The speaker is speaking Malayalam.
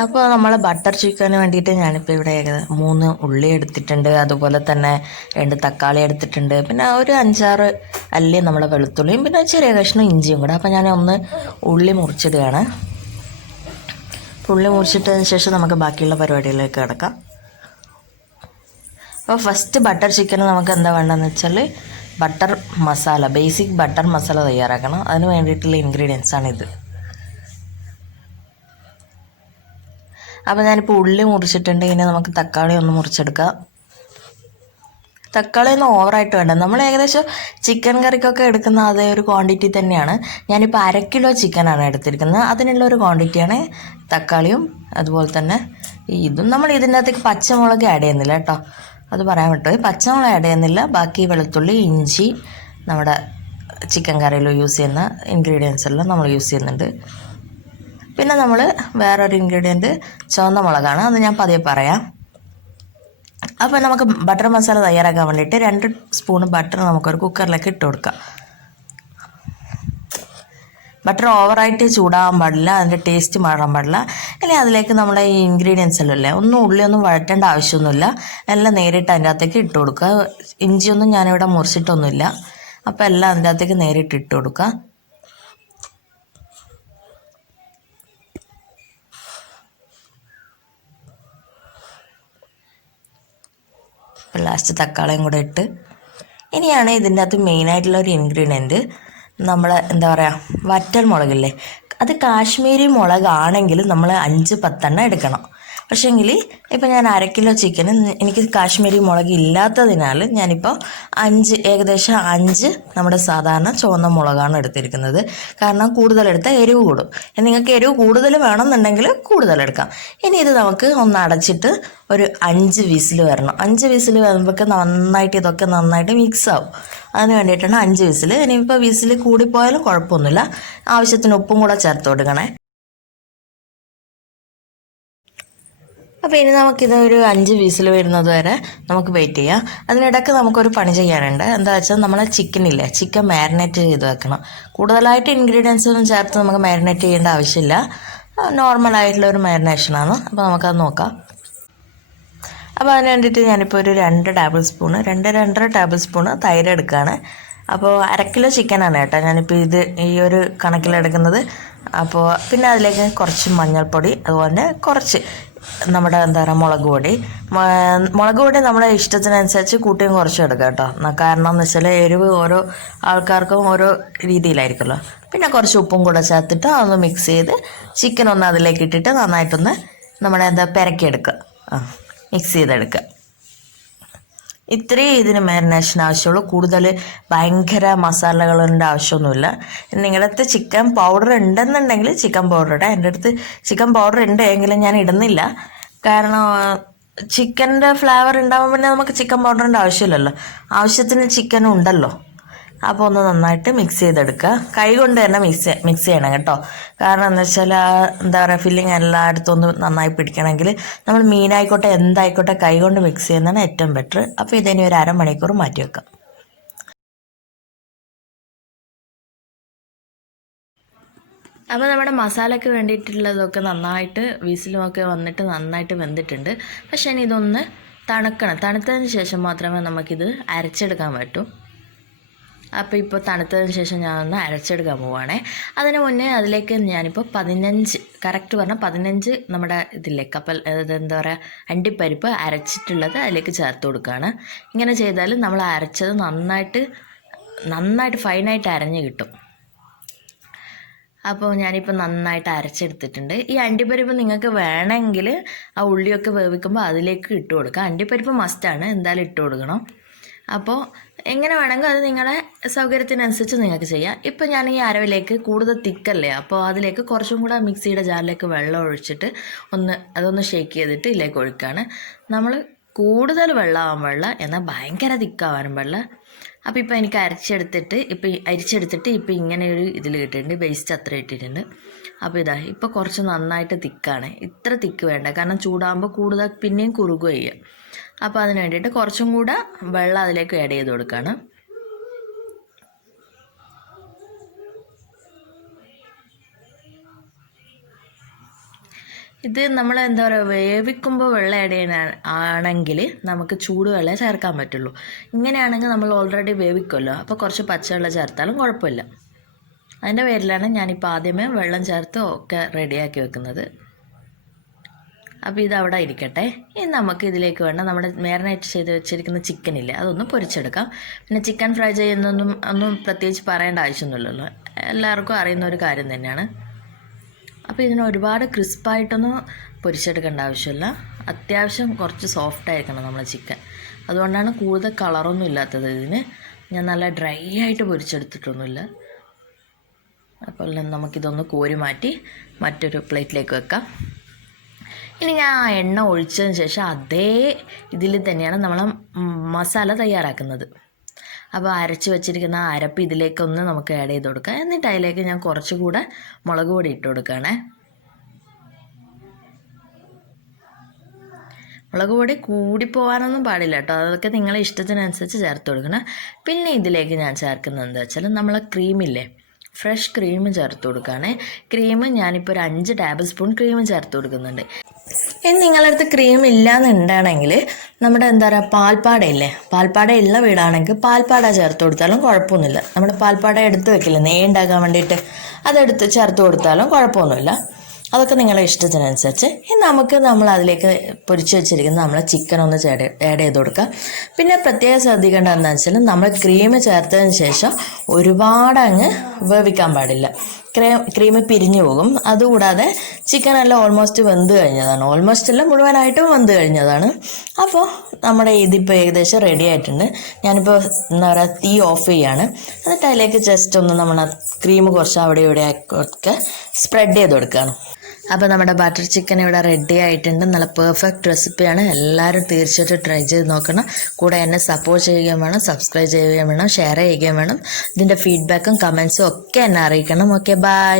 അപ്പോൾ നമ്മൾ ബട്ടർ ചിക്കന് വേണ്ടിയിട്ട് ഞാനിപ്പോൾ ഇവിടെ 3 ഉള്ളി എടുത്തിട്ടുണ്ട്. അതുപോലെ തന്നെ 2 തക്കാളി എടുത്തിട്ടുണ്ട്. പിന്നെ ഒരു 5-6 അല്ലി നമ്മളെ വെളുത്തുള്ളിയും പിന്നെ ചെറിയ കഷ്ണം ഇഞ്ചിയും കൂടെ. അപ്പോൾ ഞാൻ ഒന്ന് ഉള്ളി മുറിച്ചിടുകയാണ്. ഉള്ളി മുറിച്ചിട്ടതിന് ശേഷം നമുക്ക് ബാക്കിയുള്ള പരിപാടികളിലേക്ക് കിടക്കാം. അപ്പോൾ ഫസ്റ്റ് ബട്ടർ ചിക്കന് നമുക്ക് എന്താ വേണ്ടതെന്ന് വെച്ചാൽ butter masala, basic butter masala തയ്യാറാക്കണം. അതിന് വേണ്ടിയിട്ടുള്ള ഇൻഗ്രീഡിയൻസ് ആണിത്. അപ്പോൾ ഞാനിപ്പോൾ ഉള്ളി മുറിച്ചിട്ടുണ്ട്. ഇനി നമുക്ക് തക്കാളി ഒന്ന് മുറിച്ചെടുക്കാം. തക്കാളി ഒന്നും ഓവറായിട്ട് വേണ്ട. നമ്മൾ ഏകദേശം ചിക്കൻ കറിക്കൊക്കെ എടുക്കുന്ന അതേ ഒരു ക്വാണ്ടിറ്റി തന്നെയാണ്. ഞാനിപ്പോൾ 1/2 കിലോ ചിക്കനാണ് എടുത്തിരിക്കുന്നത്. അതിനുള്ള ഒരു ക്വാണ്ടിറ്റിയാണ് തക്കാളിയും അതുപോലെ തന്നെ ഇതും. നമ്മൾ ഇതിൻ്റെ അകത്തേക്ക് പച്ചമുളക് ആഡ് ചെയ്യുന്നില്ല കേട്ടോ, അത് പറയാൻ വിട്ടുപോയി. പച്ചമുളക് ആഡ് ചെയ്യുന്നില്ല. ബാക്കി വെളുത്തുള്ളി, ഇഞ്ചി, നമ്മുടെ ചിക്കൻ കറിയിൽ യൂസ് ചെയ്യുന്ന ഇൻഗ്രീഡിയൻസ് എല്ലാം നമ്മൾ യൂസ് ചെയ്യുന്നുണ്ട്. പിന്നെ നമ്മൾ വേറൊരു ഇൻഗ്രീഡിയൻറ്റ് ചുവന്ന മുളകാണ്, അത് ഞാൻ പതിയെ പറയാം. അപ്പോൾ നമുക്ക് ബട്ടർ മസാല തയ്യാറാക്കാൻ വേണ്ടിയിട്ട് 2 സ്പൂൺ ബട്ടർ നമുക്കൊരു കുക്കറിലേക്ക് ഇട്ട് കൊടുക്കാം. ബട്ടർ ഓവറായിട്ട് ചൂടാകാൻ പാടില്ല, അതിൻ്റെ ടേസ്റ്റ് മാറാൻ പാടില്ല. അല്ലെങ്കിൽ അതിലേക്ക് നമ്മളെ ഈ ഇൻഗ്രീഡിയൻസ് എല്ലാം ഇല്ലേ, ഉള്ളിയൊന്നും വഴറ്റേണ്ട ആവശ്യമൊന്നുമില്ല. എല്ലാം നേരിട്ട് അതിൻ്റെ അകത്തേക്ക് ഇട്ട് കൊടുക്കുക. ഇഞ്ചിയൊന്നും ഞാനിവിടെ മുറിച്ചിട്ടൊന്നുമില്ല. അപ്പോൾ എല്ലാം അതിൻ്റെ അകത്തേക്ക് നേരിട്ട് ഇട്ട് കൊടുക്കുക. ലാസ്റ്റ് തക്കാളിയും കൂടെ ഇട്ട് ഇനിയാണ് ഇതിൻ്റെ അകത്ത് മെയിനായിട്ടുള്ള ഒരു ഇൻഗ്രീഡിയൻറ്റ്, നമ്മൾ എന്താ പറയുക, വറ്റൽ മുളകില്ലേ, അത് കാശ്മീരി മുളകാണെങ്കിൽ നമ്മൾ 5-10 എടുക്കണം. പക്ഷേങ്കിൽ ഇപ്പോൾ ഞാൻ 1/2 കിലോ ചിക്കന് എനിക്ക് കാശ്മീരി മുളക് ഇല്ലാത്തതിനാൽ ഞാനിപ്പോൾ ഏകദേശം 5 നമ്മുടെ സാധാരണ ചുവന്ന മുളകാണ് എടുത്തിരിക്കുന്നത്. കാരണം കൂടുതലെടുത്താൽ എരിവ് കൂടും. നിങ്ങൾക്ക് എരിവ് കൂടുതൽ വേണമെന്നുണ്ടെങ്കിൽ കൂടുതലെടുക്കാം. ഇനി ഇത് നമുക്ക് ഒന്ന് അടച്ചിട്ട് ഒരു 5 വിസിൽ വരണം. 5 വിസിൽ വരുമ്പോഴേക്ക് ഇതൊക്കെ നന്നായിട്ട് മിക്സ് ആവും. അതിന് വേണ്ടിയിട്ടാണ് 5 വിസിൽ. ഇനിയിപ്പോൾ വിസിൽ കൂടിപ്പോയാലും കുഴപ്പമൊന്നുമില്ല. ആവശ്യത്തിന് ഉപ്പും കൂടെ ചേർത്ത് കൊടുക്കണേ. അപ്പോൾ ഇനി നമുക്കിത് ഒരു 5 വിസിൽ വരുന്നത് വരെ നമുക്ക് വെയിറ്റ് ചെയ്യാം. അതിനിടയ്ക്ക് നമുക്കൊരു പണി ചെയ്യാനുണ്ട്. എന്താ വെച്ചാൽ നമ്മൾ ചിക്കൻ മാരിനേറ്റ് ചെയ്ത് വെക്കണം. കൂടുതലായിട്ട് ഇൻഗ്രീഡിയൻസ് ഒന്നും ചേർത്ത് നമുക്ക് മാരിനേറ്റ് ചെയ്യേണ്ട ആവശ്യമില്ല. നോർമലായിട്ടുള്ള ഒരു മാരിനേഷനാണ്. അപ്പോൾ നമുക്കത് നോക്കാം. അപ്പോൾ അതിന് വേണ്ടിയിട്ട് ഞാനിപ്പോൾ ഒരു 2-2.5 ടേബിൾ സ്പൂണ് തൈര് എടുക്കുകയാണ്. അപ്പോൾ 1/2 കിലോ ചിക്കനാണ് കേട്ടോ ഞാനിപ്പോൾ ഈ ഒരു കണക്കിലെടുക്കുന്നത്. അപ്പോൾ പിന്നെ അതിലേക്ക് കുറച്ച് മഞ്ഞൾപ്പൊടി, അതുപോലെ കുറച്ച് നമ്മുടെ എന്താ പറയുക മുളക് പൊടി നമ്മുടെ ഇഷ്ടത്തിനനുസരിച്ച് കൂട്ടിയും കുറച്ചും എടുക്കാം കേട്ടോ. കാരണം എന്ന് വെച്ചാൽ എരിവ് ഓരോ ആൾക്കാർക്കും ഓരോ രീതിയിലായിരിക്കുമല്ലോ. പിന്നെ കുറച്ച് ഉപ്പും കൂടെ ചേർത്തിട്ട് അതൊന്ന് മിക്സ് ചെയ്ത് ചിക്കൻ ഒന്ന് അതിലേക്ക് ഇട്ടിട്ട് നന്നായിട്ടൊന്ന് നമ്മുടെ പെരക്കിയെടുക്കുക, മിക്സ് ചെയ്തെടുക്കുക. ഇത്രയും ഇതിന് മാരിനേഷൻ ആവശ്യമുള്ളൂ. കൂടുതൽ ഭയങ്കര മസാലകളുടെ ആവശ്യമൊന്നുമില്ല. നിങ്ങളുടെ അടുത്ത് ചിക്കൻ പൗഡർ ഉണ്ടെന്നുണ്ടെങ്കിൽ ചിക്കൻ പൗഡർ ഇടാം. എൻ്റെ അടുത്ത് ചിക്കൻ പൗഡർ ഉണ്ട് എങ്കിലും ഞാൻ ഇടുന്നില്ല. കാരണം ചിക്കൻ്റെ ഫ്ലേവർ ഉണ്ടാകുമ്പോൾ പിന്നെ നമുക്ക് ചിക്കൻ പൗഡറിൻ്റെ ആവശ്യമില്ലല്ലോ. ആവശ്യത്തിന് ചിക്കനും ഉണ്ടല്ലോ. അപ്പോൾ ഒന്ന് നന്നായിട്ട് മിക്സ് ചെയ്തെടുക്കുക. കൈ കൊണ്ട് തന്നെ മിക്സ് ചെയ്യണം കേട്ടോ. കാരണം എന്താ വെച്ചാൽ എന്താ പറയുക, ഫില്ലിങ് എല്ലായിടത്തും ഒന്ന് നന്നായി പിടിക്കണമെങ്കിൽ നമ്മൾ മീനായിക്കോട്ടെ എന്തായിക്കോട്ടെ കൈ കൊണ്ട് മിക്സ് ചെയ്യുന്നതാണ് ഏറ്റവും ബെറ്റർ. അപ്പോൾ ഇതിനി ഒരു 1/2 മണിക്കൂർ മാറ്റി വെക്കാം. അപ്പോൾ നമ്മുടെ മസാലയ്ക്ക് വേണ്ടിയിട്ടുള്ളതൊക്കെ നന്നായിട്ട് വിസിലുമൊക്കെ വന്നിട്ട് നന്നായിട്ട് വെന്തിട്ടുണ്ട്. പക്ഷേ ഇനി ഇതൊന്ന് തണുക്കണം. തണുത്തതിന് ശേഷം മാത്രമേ നമുക്കിത് അരച്ചെടുക്കാൻ പറ്റൂ. അപ്പോൾ ഇപ്പോൾ തണുത്തതിന് ശേഷം ഞാനൊന്ന് അരച്ചെടുക്കാൻ പോവുകയാണേ. അതിന് മുന്നേ അതിലേക്ക് ഞാനിപ്പോൾ 15, കറക്റ്റ് പറഞ്ഞാൽ 15 നമ്മുടെ ഇതില്ലേ എന്താ പറയുക, അണ്ടിപ്പരിപ്പ് അരച്ചിട്ടുള്ളത് അതിലേക്ക് ചേർത്ത് കൊടുക്കുകയാണ്. ഇങ്ങനെ ചെയ്താൽ നമ്മൾ അരച്ചത് നന്നായിട്ട് ഫൈനായിട്ട് അരഞ്ഞ് കിട്ടും. അപ്പോൾ ഞാനിപ്പോൾ നന്നായിട്ട് അരച്ചെടുത്തിട്ടുണ്ട്. ഈ അണ്ടിപ്പരിപ്പ് നിങ്ങൾക്ക് വേണമെങ്കിൽ ആ ഉള്ളിയൊക്കെ വേവിക്കുമ്പോൾ അതിലേക്ക് ഇട്ട് കൊടുക്കുക. അണ്ടിപ്പരിപ്പ് മസ്റ്റാണ്, എന്തായാലും ഇട്ട് കൊടുക്കണം. അപ്പോൾ എങ്ങനെ വേണമെങ്കിൽ അത് നിങ്ങളുടെ സൗകര്യത്തിനനുസരിച്ച് നിങ്ങൾക്ക് ചെയ്യാം. ഇപ്പോൾ ഞാൻ ഈ അരവിലേക്ക് കൂടുതൽ തിക്കല്ലേ, അപ്പോൾ അതിലേക്ക് കുറച്ചും കൂടെ മിക്സിയുടെ ജാറിലേക്ക് വെള്ളം ഒഴിച്ചിട്ട് അതൊന്ന് ഷേക്ക് ചെയ്തിട്ട് ഇതിലേക്ക് ഒഴിക്കുകയാണ്. നമ്മൾ കൂടുതൽ വെള്ളമാവാൻ പാടില്ല, എന്നാൽ ഭയങ്കര തിക്കാവാനും പാടില്ല. അപ്പോൾ ഇപ്പോൾ എനിക്ക് അരിച്ചെടുത്തിട്ട് ഇപ്പോൾ ഇങ്ങനെ ഒരു ഇതിൽ കിട്ടിയിട്ടുണ്ട്. പേസ്റ്റ് അത്ര ഇട്ടിട്ടുണ്ട്. അപ്പോൾ ഇപ്പോൾ കുറച്ച് നന്നായിട്ട് തിക്കാണ്. ഇത്ര തിക്ക് വേണ്ട, കാരണം ചൂടാകുമ്പോൾ കൂടുതൽ പിന്നെയും കുറുകുക ചെയ്യുക. അപ്പോൾ അതിന് വേണ്ടിയിട്ട് കുറച്ചും കൂടെ വെള്ളം അതിലേക്ക് ആഡ് ചെയ്ത് കൊടുക്കുകയാണ്. ഇത് നമ്മൾ എന്താ പറയുക വേവിക്കുമ്പോൾ വെള്ളം ആഡ് ചെയ്യാൻ ആണെങ്കിൽ നമുക്ക് ചൂടുവെള്ളം ചേർക്കാൻ പറ്റുള്ളൂ. ഇങ്ങനെയാണെങ്കിൽ നമ്മൾ ഓൾറെഡി വേവിക്കുമല്ലോ, അപ്പോൾ കുറച്ച് പച്ചവെള്ളം ചേർത്താലും കുഴപ്പമില്ല. അതിൻ്റെ പേരിലാണ് ഞാനിപ്പോൾ ആദ്യമേ വെള്ളം ചേർത്ത് ഒക്കെ റെഡിയാക്കി വെക്കുന്നത്. അപ്പോൾ ഇതവിടെ ഇരിക്കട്ടെ. ഇനി നമുക്ക് ഇതിലേക്ക് വേണ്ട നമ്മുടെ മാരിനേറ്റ് ചെയ്ത് വെച്ചിരിക്കുന്ന ചിക്കനില്ലേ, അതൊന്ന് പൊരിച്ചെടുക്കാം. പിന്നെ ചിക്കൻ ഫ്രൈ ഒന്നും പ്രത്യേകിച്ച് പറയേണ്ട ആവശ്യമൊന്നുമില്ലല്ലോ, എല്ലാവർക്കും അറിയുന്ന ഒരു കാര്യം തന്നെയാണ്. അപ്പോൾ ഇതിന് ഒരുപാട് ക്രിസ്പായിട്ടൊന്നും പൊരിച്ചെടുക്കേണ്ട ആവശ്യമില്ല. അത്യാവശ്യം കുറച്ച് സോഫ്റ്റ് ആയിരിക്കണം നമ്മൾ ചിക്കൻ. അതുകൊണ്ടാണ് കൂടുതൽ കളറൊന്നും ഇല്ലാത്തത്. ഇതിന് ഞാൻ നല്ല ഡ്രൈ ആയിട്ട് പൊരിച്ചെടുത്തിട്ടൊന്നുമില്ല. അപ്പോൾ നമുക്കിതൊന്ന് കോരി മാറ്റി മറ്റൊരു പ്ലേറ്റിലേക്ക് വെക്കാം. ഇനി ഞാൻ ആ എണ്ണ ഒഴിച്ചതിന് ശേഷം അതേ ഇതിൽ തന്നെയാണ് നമ്മൾ മസാല തയ്യാറാക്കുന്നത്. അപ്പോൾ അരച്ച് വെച്ചിരിക്കുന്ന ആ അരപ്പ് ഇതിലേക്കൊന്ന് നമുക്ക് ആഡ് ചെയ്ത് കൊടുക്കാം. എന്നിട്ട് അതിലേക്ക് ഞാൻ കുറച്ചുകൂടെ മുളക് പൊടി ഇട്ട് കൊടുക്കുകയാണേ. മുളക് പൊടി കൂടിപ്പോകാനൊന്നും പാടില്ല കേട്ടോ, അതൊക്കെ നിങ്ങളെ ഇഷ്ടത്തിനനുസരിച്ച് ചേർത്ത് കൊടുക്കണം. പിന്നെ ഇതിലേക്ക് ഞാൻ ചേർക്കുന്നത് എന്താ വെച്ചാൽ നമ്മളെ ക്രീമില്ലേ, ഫ്രഷ് ക്രീം ചേർത്ത് കൊടുക്കുകയാണേ. ക്രീം ഞാനിപ്പോൾ ഒരു 5 ടേബിൾ സ്പൂൺ ക്രീം ചേർത്ത് കൊടുക്കുന്നുണ്ട്. ഇനി നിങ്ങളുടെ അടുത്ത് ക്രീം ഇല്ലയെന്നുണ്ടാണെങ്കിൽ നമ്മുടെ എന്താ പറയുക പാൽപ്പാടയില്ലേ, പാൽപ്പാട ഉള്ള വീടാണെങ്കിൽ പാൽപ്പാട ചേർത്ത് കൊടുത്താലും കുഴപ്പമൊന്നുമില്ല. നമ്മുടെ പാൽപ്പാട എടുത്ത് വെക്കില്ല നെയ്യ് ഉണ്ടാക്കാൻ വേണ്ടിയിട്ട്, അതെടുത്ത് ചേർത്ത് കൊടുത്താലും കുഴപ്പമൊന്നുമില്ല. അതൊക്കെ നിങ്ങളുടെ ഇഷ്ടത്തിനനുസരിച്ച്. ഇനി നമ്മൾ അതിലേക്ക് പൊരിച്ച് വെച്ചിരിക്കുന്ന നമ്മളെ ചിക്കൻ ഒന്ന് ആഡ് ചെയ്ത് കൊടുക്കുക. പിന്നെ പ്രത്യേകം ശ്രദ്ധിക്കേണ്ടത് എന്താണെന്ന് വെച്ചാൽ നമ്മൾ ക്രീം ചേർത്തതിന് ശേഷം ഒരുപാട് അങ്ങ് വേവിക്കാൻ പാടില്ല, ക്രീം പിരിഞ്ഞു പോകും. അതുകൂടാതെ ചിക്കനെല്ലാം ഓൾമോസ്റ്റ് വെന്ത് കഴിഞ്ഞതാണ്, ഓൾമോസ്റ്റ് എല്ലാം മുഴുവനായിട്ടും വെന്ത് കഴിഞ്ഞതാണ്. അപ്പോൾ നമ്മുടെ ഇതിപ്പോൾ ഏകദേശം റെഡി ആയിട്ടുണ്ട്. ഞാനിപ്പോൾ എന്താ പറയുക തീ ഓഫ് ചെയ്യാണ്. എന്നിട്ട് അതിലേക്ക് ജസ്റ്റ് ഒന്ന് നമ്മൾ ക്രീം കുറച്ച് അവിടെ ഇവിടെ ഒക്കെ സ്പ്രെഡ് ചെയ്ത് കൊടുക്കുകയാണ്. അപ്പോൾ നമ്മുടെ ബട്ടർ ചിക്കൻ ഇവിടെ റെഡി ആയിട്ടുണ്ട്. നല്ല പെർഫെക്റ്റ് റെസിപ്പിയാണ്. എല്ലാവരും തീർച്ചയായിട്ടും ട്രൈ ചെയ്ത് നോക്കണം. കൂടെ എന്നെ സപ്പോർട്ട് ചെയ്യുകയും വേണം, സബ്സ്ക്രൈബ് ചെയ്യുകയും വേണം, ഷെയർ ചെയ്യുകയും വേണം. ഇതിൻ്റെ ഫീഡ്ബാക്കും കമൻസും ഒക്കെ എന്നെ അറിയിക്കണം. Okay, by.